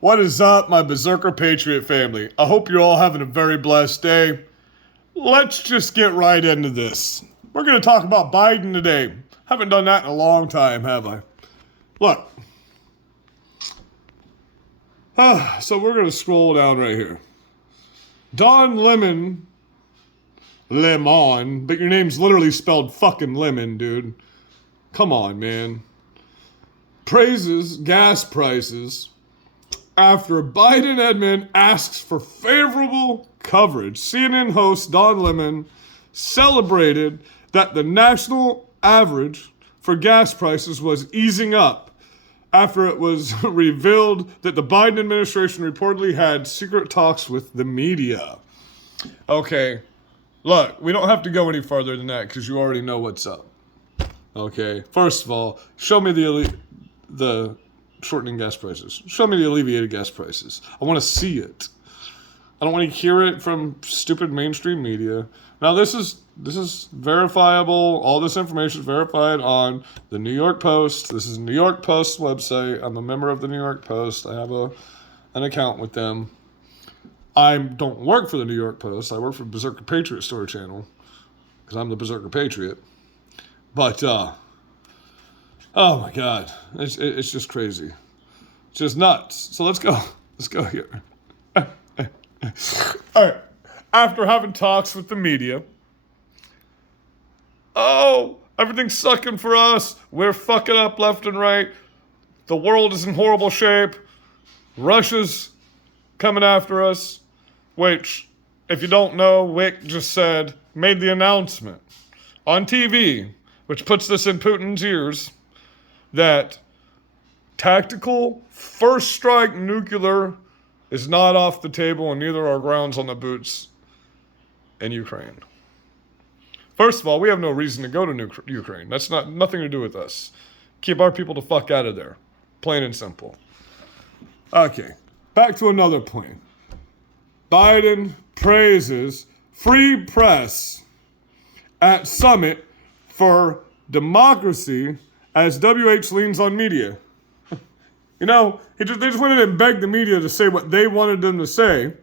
What is up, my Berserker Patriot family? I hope you're all having a very blessed day. Let's just get right into this. We're going to talk about Biden today. Haven't done that in a long time, have I? Look. So we're going to scroll down right here. Don Lemon, but your name's literally spelled fucking lemon, dude. Come on, man. Praises gas prices after Biden admin asks for favorable coverage. CNN host Don Lemon celebrated that the national average for gas prices was easing up after it was revealed that the Biden administration reportedly had secret talks with the media. Okay, look, we don't have to go any further than that because you already know what's up. Okay, first of all, show me the shortening gas prices. Show me the alleviated gas prices. I want to see it. I don't want to hear it from stupid mainstream media. Now, this is verifiable. All this information is verified on the New York Post. This is the New York Post website. I'm a member of the New York Post. I have an account with them. I don't work for the New York Post. I work for Berserker Patriotstore channel because I'm the Berserker Patriot. But, oh my God, it's just crazy. It's just nuts. So let's go. Let's go here. All right. After having talks with the media, everything's sucking for us. We're fucking up left and right. The world is in horrible shape. Russia's coming after us. Which, if you don't know, Wick just made the announcement on TV, which puts this in Putin's ears, that tactical first strike nuclear is not off the table, and neither are grounds on the boots in Ukraine. First of all, we have no reason to go to Ukraine. That's nothing to do with us. Keep our people the fuck out of there. Plain and simple. Okay, back to another point. Biden praises free press at summit for democracy as WH leans on media. You know, they just went in and begged the media to say what they wanted them to say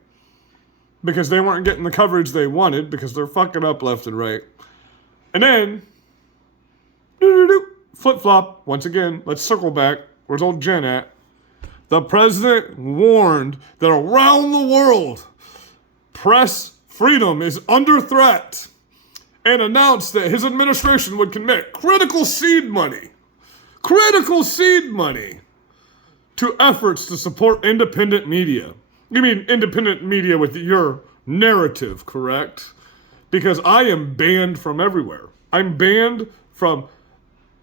because they weren't getting the coverage they wanted because they're fucking up left and right. And then, flip-flop, once again, let's circle back. Where's old Jen at? The president warned that around the world, press freedom is under threat and announced that his administration would commit critical seed money to efforts to support independent media. You mean independent media with your narrative, correct? Because I am banned from everywhere. I'm banned from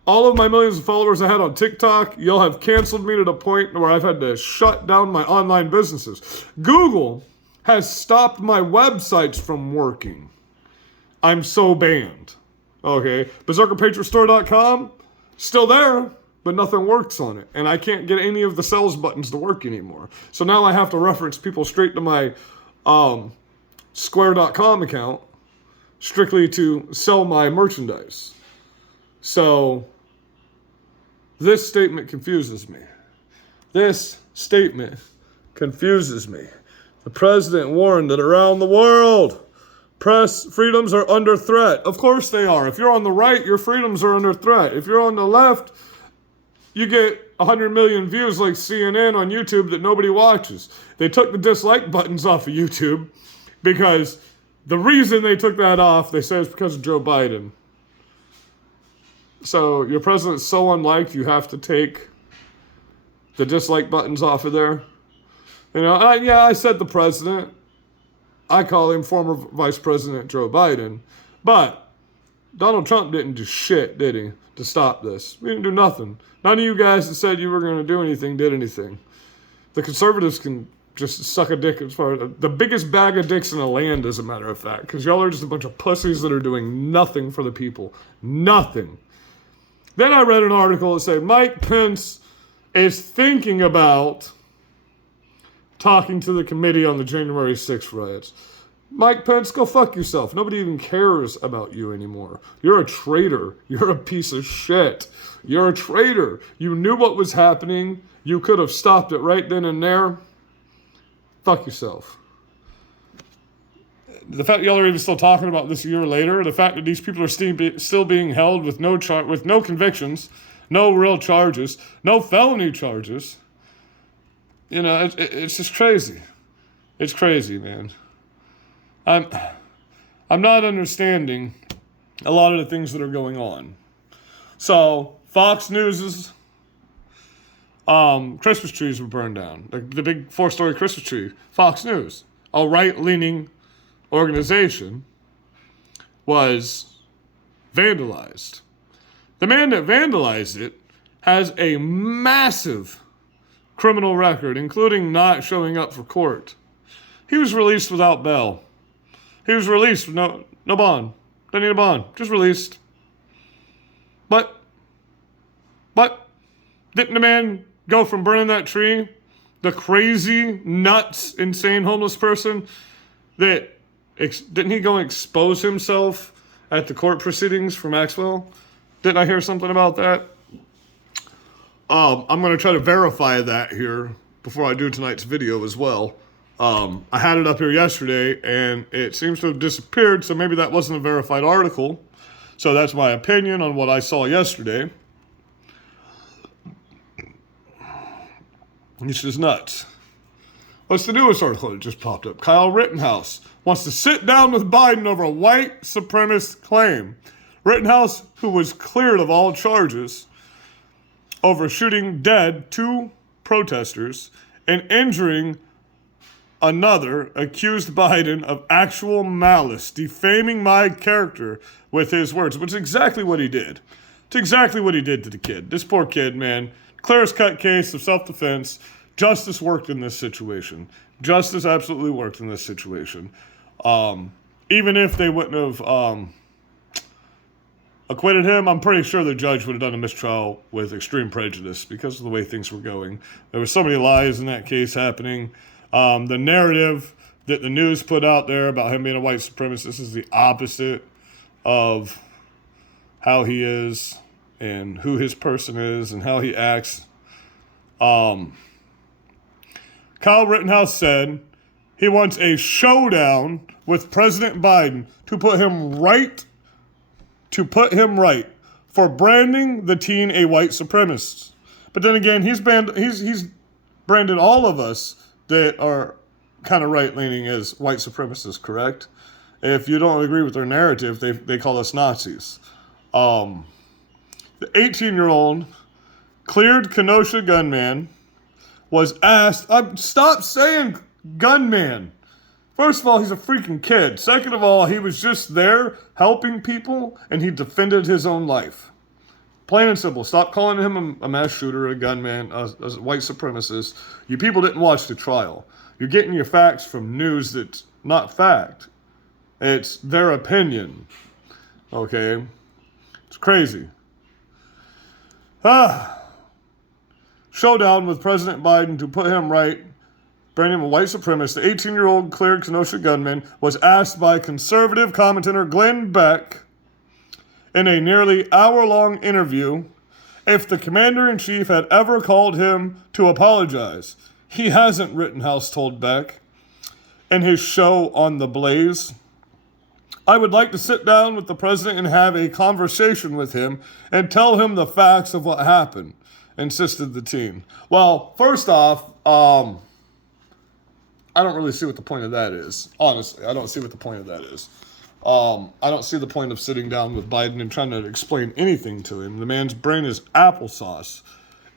all of my millions of followers I had on TikTok. Y'all have canceled me to the point where I've had to shut down my online businesses. Google has stopped my websites from working. I'm so banned. Okay, berserkerpatriotstore.com, still there, but nothing works on it. And I can't get any of the sales buttons to work anymore. So now I have to reference people straight to my square.com account strictly to sell my merchandise. So this statement confuses me. The president warned that around the world, press freedoms are under threat. Of course they are. If you're on the right, your freedoms are under threat. If you're on the left, you get 100 million views like CNN on YouTube that nobody watches. They took the dislike buttons off of YouTube because the reason they took that off, they say, is because of Joe Biden. So your president's so unliked, you have to take the dislike buttons off of there. You know, I said the president. I call him former Vice President Joe Biden. But Donald Trump didn't do shit, did he, to stop this? We didn't do nothing. None of you guys that said you were going to do anything did anything. The conservatives can just suck a dick as far as the biggest bag of dicks in the land, as a matter of fact, because y'all are just a bunch of pussies that are doing nothing for the people. Nothing. Then I read an article that said Mike Pence is thinking about talking to the committee on the January 6th riots. Mike Pence, go fuck yourself. Nobody even cares about you anymore. You're a traitor. You're a piece of shit. You're a traitor. You knew what was happening. You could have stopped it right then and there. Fuck yourself. The fact y'all are even still talking about this a year later, the fact that these people are still being held with no convictions, no real charges, no felony charges. You know, it's just crazy. It's crazy, man. I'm not understanding a lot of the things that are going on. So Fox News's Christmas trees were burned down. The big 4-story Christmas tree. Fox News, a right-leaning organization, was vandalized. The man that vandalized it has a massive criminal record, including not showing up for court. He was released without bail. He was released with no bond. Didn't need a bond. Just released. But didn't the man go from burning that tree, the crazy, nuts, insane homeless person, that didn't he go and expose himself at the court proceedings for Maxwell? Didn't I hear something about that? I'm going to try to verify that here before I do tonight's video as well. I had it up here yesterday, and it seems to have disappeared, so maybe that wasn't a verified article. So that's my opinion on what I saw yesterday. It's just nuts. What's the newest article that just popped up? Kyle Rittenhouse wants to sit down with Biden over a white supremacist claim. Rittenhouse, who was cleared of all charges over shooting dead 2 protesters and injuring another, accused Biden of actual malice, defaming my character with his words, which is exactly what he did. It's exactly what he did to the kid. This poor kid, man. Clearest cut case of self-defense. Justice worked in this situation. Justice absolutely worked in this situation. Even if they wouldn't have acquitted him, I'm pretty sure the judge would have done a mistrial with extreme prejudice because of the way things were going. There were so many lies in that case happening. The narrative that the news put out there about him being a white supremacist is the opposite of how he is and who his person is and how he acts. Kyle Rittenhouse said he wants a showdown with President Biden to put him right for branding the teen a white supremacist. But then again, he's branded all of us that are kind of right-leaning as white supremacists, correct? If you don't agree with their narrative, they call us Nazis. The 18-year-old cleared Kenosha gunman was asked, stop saying gunman. First of all, he's a freaking kid. Second of all, he was just there helping people, and he defended his own life. Plain and simple. Stop calling him a mass shooter, a gunman, a white supremacist. You people didn't watch the trial. You're getting your facts from news that's not fact. It's their opinion. Okay? It's crazy. Showdown with President Biden to put him right, branding him a white supremacist. The 18-year-old cleared Kenosha gunman was asked by conservative commentator Glenn Beck in a nearly hour-long interview if the commander-in-chief had ever called him to apologize. He hasn't, Rittenhouse told Beck in his show on The Blaze. I would like to sit down with the president and have a conversation with him and tell him the facts of what happened, insisted the teen. Well, first off, I don't really see what the point of that is. Honestly, I don't see what the point of that is. I don't see the point of sitting down with Biden and trying to explain anything to him. The man's brain is applesauce,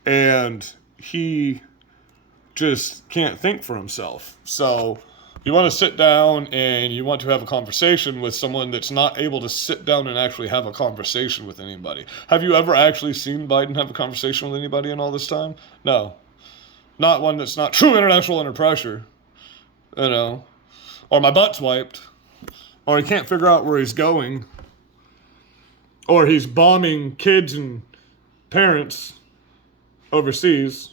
and he just can't think for himself. So you want to sit down and you want to have a conversation with someone that's not able to sit down and actually have a conversation with anybody. Have you ever actually seen Biden have a conversation with anybody in all this time? No. Not one that's not true international under pressure. You know, or my butt's wiped, or he can't figure out where he's going, or he's bombing kids and parents overseas,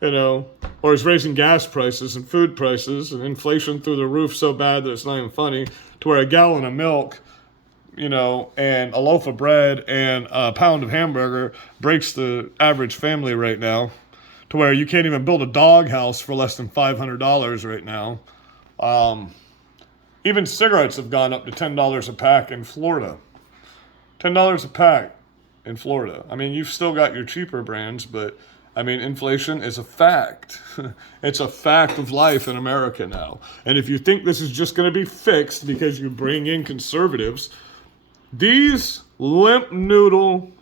you know, or he's raising gas prices and food prices and inflation through the roof so bad that it's not even funny, to where a gallon of milk, you know, and a loaf of bread and a pound of hamburger breaks the average family right now, to where you can't even build a dog house for less than $500 right now. Even cigarettes have gone up to $10 a pack in Florida. $10 a pack in Florida. I mean, you've still got your cheaper brands, but I mean, inflation is a fact. It's a fact of life in America now. And if you think this is just going to be fixed because you bring in conservatives, these limp noodle,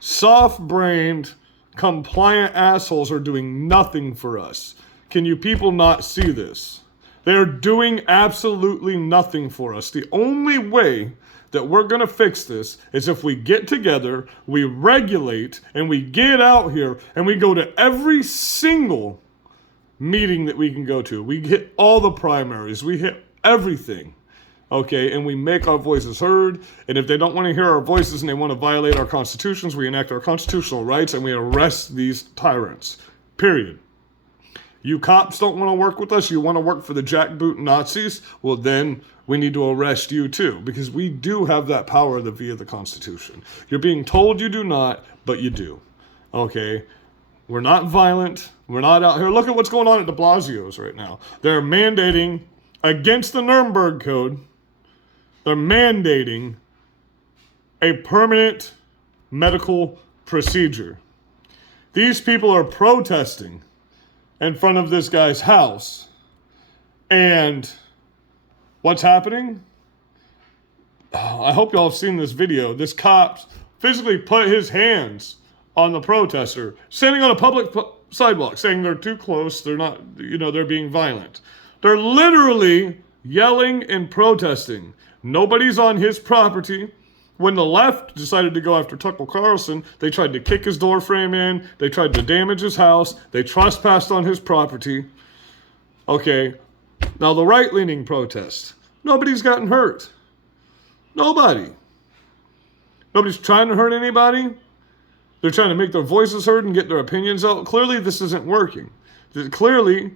soft-brained, compliant assholes are doing nothing for us. Can you people not see this? They're doing absolutely nothing for us. The only way that we're going to fix this is if we get together, we regulate, and we get out here, and we go to every single meeting that we can go to. We hit all the primaries. We hit everything. Okay, and we make our voices heard. And if they don't want to hear our voices and they want to violate our constitutions, we enact our constitutional rights and we arrest these tyrants. Period. You cops don't want to work with us, you want to work for the jackboot Nazis, well then we need to arrest you too, because we do have that power via the Constitution. You're being told you do not, but you do. Okay? We're not violent. We're not out here. Look at what's going on at de Blasio's right now. They're mandating, against the Nuremberg Code, they're mandating a permanent medical procedure. These people are protesting in front of this guy's house. And what's happening? Oh, I hope y'all have seen this video. This cop physically put his hands on the protester, standing on a public sidewalk, saying they're too close, they're not, they're being violent. They're literally yelling and protesting. Nobody's on his property. When the left decided to go after Tucker Carlson, they tried to kick his door frame in. They tried to damage his house. They trespassed on his property. Okay, now the right-leaning protest. Nobody's gotten hurt. Nobody. Nobody's trying to hurt anybody. They're trying to make their voices heard and get their opinions out. Clearly, this isn't working. Clearly,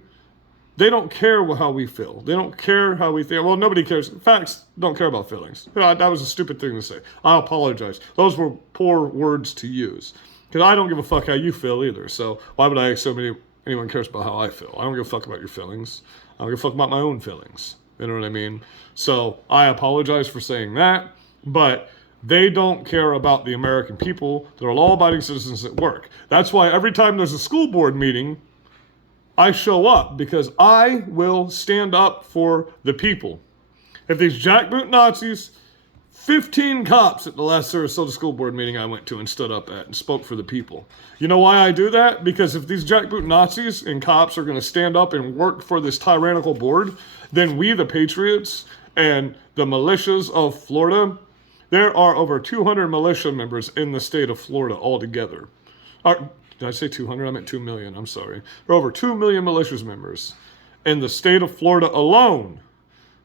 they don't care how we feel. They don't care how we think. Well, nobody cares. Facts don't care about feelings. That was a stupid thing to say. I apologize. Those were poor words to use. Because I don't give a fuck how you feel either. So why would I assume anyone cares about how I feel? I don't give a fuck about your feelings. I don't give a fuck about my own feelings. You know what I mean? So I apologize for saying that. But they don't care about the American people. They're law-abiding citizens at work. That's why every time there's a school board meeting, I show up, because I will stand up for the people. If these jackboot Nazis, 15 cops at the last Sarasota school board meeting I went to and stood up at and spoke for the people. You know why I do that? Because if these jackboot Nazis and cops are going to stand up and work for this tyrannical board, then we, the patriots and the militias of Florida, there are over 200 militia members in the state of Florida altogether. Did I say 200? I meant 2 million. I'm sorry. There are over 2 million militias members in the state of Florida alone.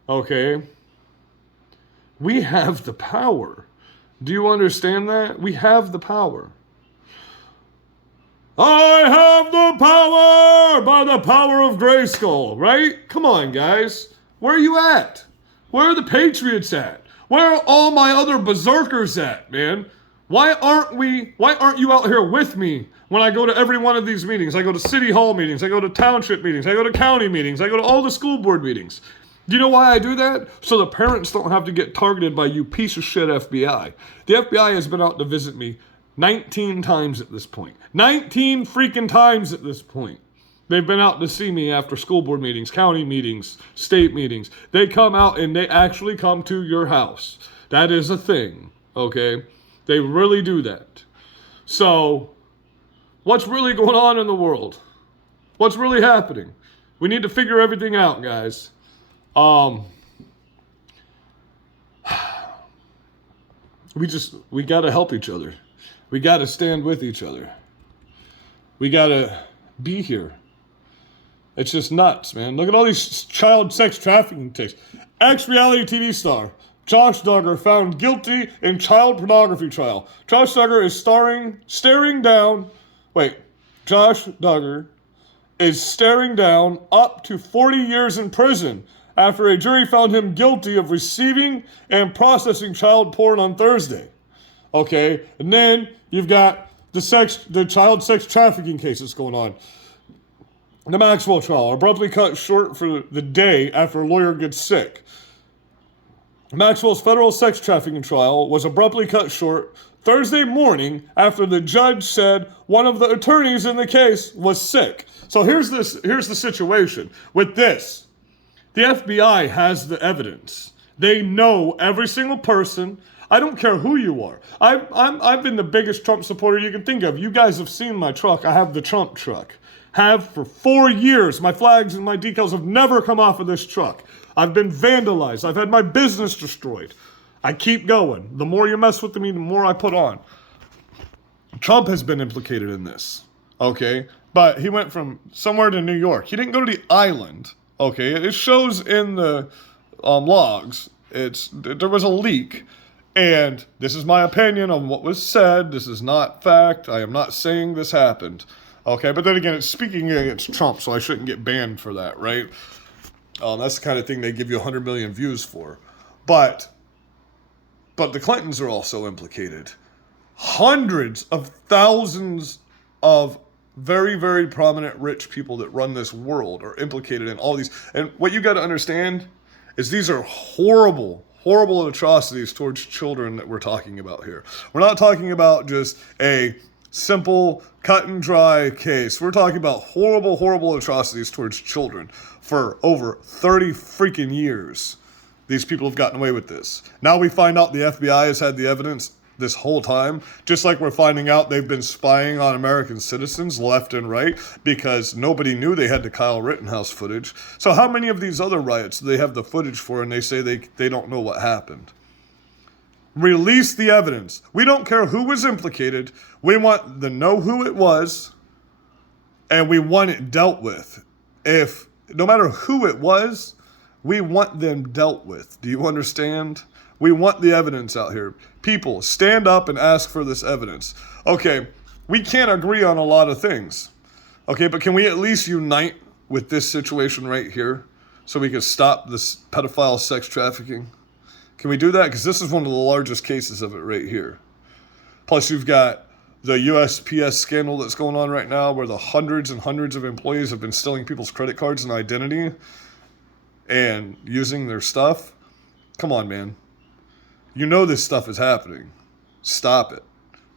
Okay? We have the power. Do you understand that? We have the power. I have the power by the power of Grayskull, right? Come on, guys. Where are you at? Where are the patriots at? Where are all my other berserkers at, man? Why aren't you out here with me when I go to every one of these meetings? I go to city hall meetings, I go to township meetings, I go to county meetings, I go to all the school board meetings. Do you know why I do that? So the parents don't have to get targeted by you piece of shit FBI. The FBI has been out to visit me 19 times at this point. 19 freaking times at this point. They've been out to see me after school board meetings, county meetings, state meetings. They come out and they actually come to your house. That is a thing, okay? They really do that. So, what's really going on in the world? What's really happening? We need to figure everything out, guys. We gotta help each other. We gotta stand with each other. We gotta be here. It's just nuts, man. Look at all these child sex trafficking tapes. Ex-reality TV star Josh Duggar found guilty in child pornography trial. Josh Duggar is Josh Duggar is staring down up to 40 years in prison after a jury found him guilty of receiving and processing child porn on Thursday. Okay, and then you've got the child sex trafficking cases going on. The Maxwell trial abruptly cut short for the day after a lawyer gets sick. Maxwell's federal sex trafficking trial was abruptly cut short Thursday morning after the judge said one of the attorneys in the case was sick. So here's the situation with this. The FBI has the evidence. They know every single person. I don't care who you are. I've been the biggest Trump supporter you can think of. You guys have seen my truck. I have the Trump truck. Have for 4 years. My flags and my decals have never come off of this truck. I've been vandalized. I've had my business destroyed. I keep going. The more you mess with me, the more I put on. Trump has been implicated in this, okay? But he went from somewhere to New York. He didn't go to the island, okay? It shows in the logs. There was a leak, and this is my opinion on what was said. This is not fact. I am not saying this happened, okay? But then again, it's speaking against Trump, so I shouldn't get banned for that, right? That's the kind of thing they give you 100 million views for. But the Clintons are also implicated. Hundreds of thousands of very, very prominent rich people that run this world are implicated in all these. And what you got to understand is these are horrible, horrible atrocities towards children that we're talking about here. We're not talking about just a simple cut and dry case. We're talking about horrible, horrible atrocities towards children for over 30 freaking years. These people have gotten away with this. Now we find out the FBI has had the evidence this whole time, just like we're finding out they've been spying on American citizens left and right because nobody knew they had the Kyle Rittenhouse footage. So how many of these other riots do they have the footage for and they say they don't know what happened? Release the evidence. We don't care who was implicated. We want to know who it was and we want it dealt with. No matter who it was, we want them dealt with. Do you understand? We want the evidence out here. People, stand up and ask for this evidence. Okay, we can't agree on a lot of things. Okay, but can we at least unite with this situation right here so we can stop this pedophile sex trafficking? Can we do that? Because this is one of the largest cases of it right here. Plus, you've got the USPS scandal that's going on right now where the hundreds and hundreds of employees have been stealing people's credit cards and identity and using their stuff. Come on, man. You know this stuff is happening. Stop it.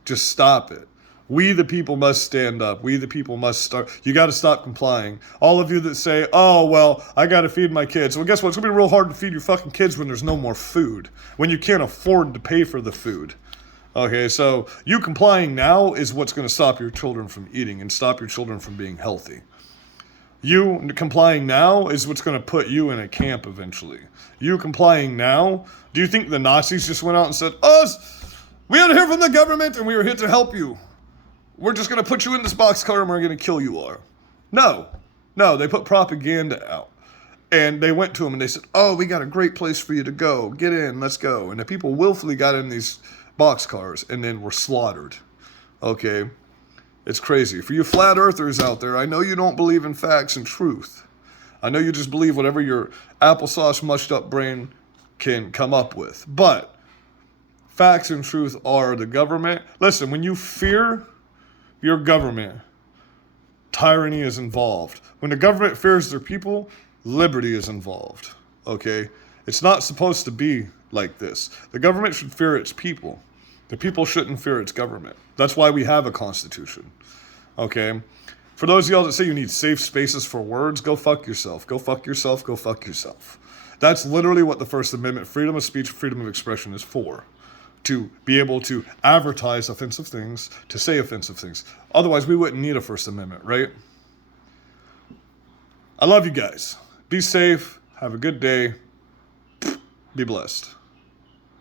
Just stop it. We the people must stand up. We the people must start. You got to stop complying. All of you that say, oh, well, I got to feed my kids. Well, guess what? It's going to be real hard to feed your fucking kids when there's no more food. When you can't afford to pay for the food. Okay, so you complying now is what's going to stop your children from eating and stop your children from being healthy. You complying now is what's going to put you in a camp eventually. You complying now, do you think the Nazis just went out and said, we had to hear from the government and we were here to help you. We're just going to put you in this boxcar and we're going to kill you all. No, they put propaganda out. And they went to them and they said, we got a great place for you to go. Get in, let's go. And the people willfully got in these boxcars and then were slaughtered. Okay? It's crazy. For you flat earthers out there, I know you don't believe in facts and truth. I know you just believe whatever your applesauce mushed up brain can come up with. But facts and truth are the government. Listen, when you fear your government, tyranny is involved. When the government fears their people, liberty is involved. Okay? It's not supposed to be like this. The government should fear its people. The people shouldn't fear its government. That's why we have a constitution. Okay? For those of y'all that say you need safe spaces for words, go fuck yourself. Go fuck yourself. Go fuck yourself. That's literally what the First Amendment, freedom of speech, freedom of expression is for. To be able to advertise offensive things, to say offensive things. Otherwise, we wouldn't need a First Amendment, right? I love you guys. Be safe. Have a good day. Be blessed.